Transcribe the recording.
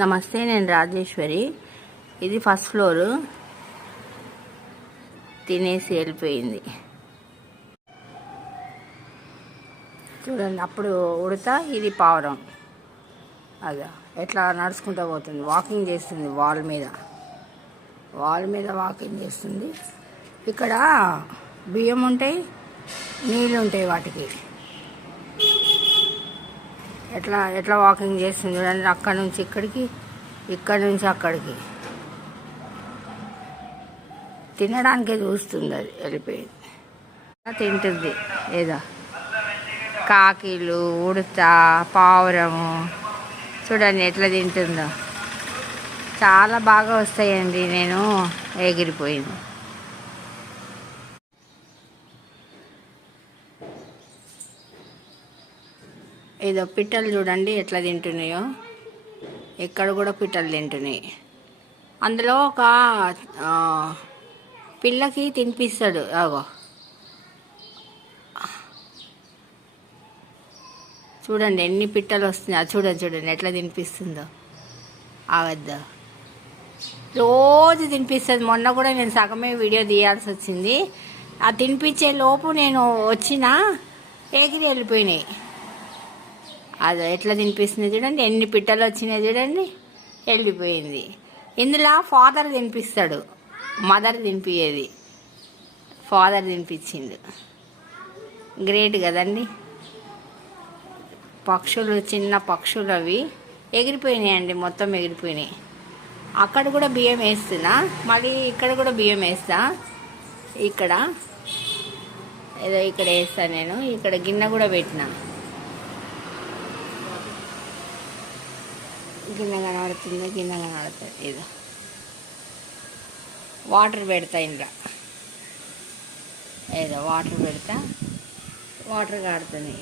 నమస్తే, నేను రాజేశ్వరి. ఇది ఫస్ట్ ఫ్లోరు. తినేసి వెళ్ళిపోయింది. చూడండి, అప్పుడు ఉడతా, ఇది పావురం. అదా ఎట్లా నడుచుకుంటూ పోతుంది, వాకింగ్ చేస్తుంది. వాల్ మీద వాకింగ్ చేస్తుంది. ఇక్కడ బియ్యం ఉంటాయి, నీళ్ళు ఉంటాయి వాటికి. ఎట్లా వాకింగ్ చేస్తుంది చూడండి. అక్కడి నుంచి ఇక్కడికి, ఇక్కడి నుంచి అక్కడికి. తినడానికే చూస్తుంది, అది వెళ్ళిపోయింది. తింటుంది ఏదో కాకిలు, ఉడత, పావురము. చూడండి ఎట్లా తింటుందో. చాలా బాగా వస్తాయండి. నేను ఎగిరిపోయింది. ఏదో పిట్టలు చూడండి ఎట్లా తింటున్నాయో. ఎక్కడ కూడా పిట్టలు తింటున్నాయి. అందులో ఒక పిల్లకి తినిపిస్తాడు. అగో చూడండి ఎన్ని పిట్టలు వస్తున్నాయి. చూడండి ఎట్లా తినిపిస్తుందో. ఆగద్దా, రోజు తినిపిస్తుంది. మొన్న కూడా నేను సగమే వీడియో తీయాల్సి వచ్చింది. ఆ తినిపించే లోపు నేను వచ్చినా ఎగిరి వెళ్ళిపోయినాయి. అది ఎట్లా తినిపిస్తుంది చూడండి. ఎన్ని పిట్టలు వచ్చినాయి చూడండి. వెళ్ళిపోయింది. ఇందులో ఫాదర్ తినిపిస్తాడు, మదర్ తినిపించేది. ఫాదర్ తినిపించిండు. గ్రేట్ కదండి. పక్షులు, చిన్న పక్షులు అవి ఎగిరిపోయినాయండి. మొత్తం ఎగిరిపోయినాయి. అక్కడ కూడా బియ్యం వేస్తున్నా, మళ్ళీ ఇక్కడ కూడా బియ్యం వేస్తా. ఇక్కడ ఏదో ఇక్కడ వేస్తా నేను. ఇక్కడ గిన్నె కూడా పెట్టినా. గిన్నె కనబడుతుంది. ఏదో వాటర్ పెడతా. ఇంట్లో ఏదో వాటర్ పెడతా, వాటర్ కాడుతుంది.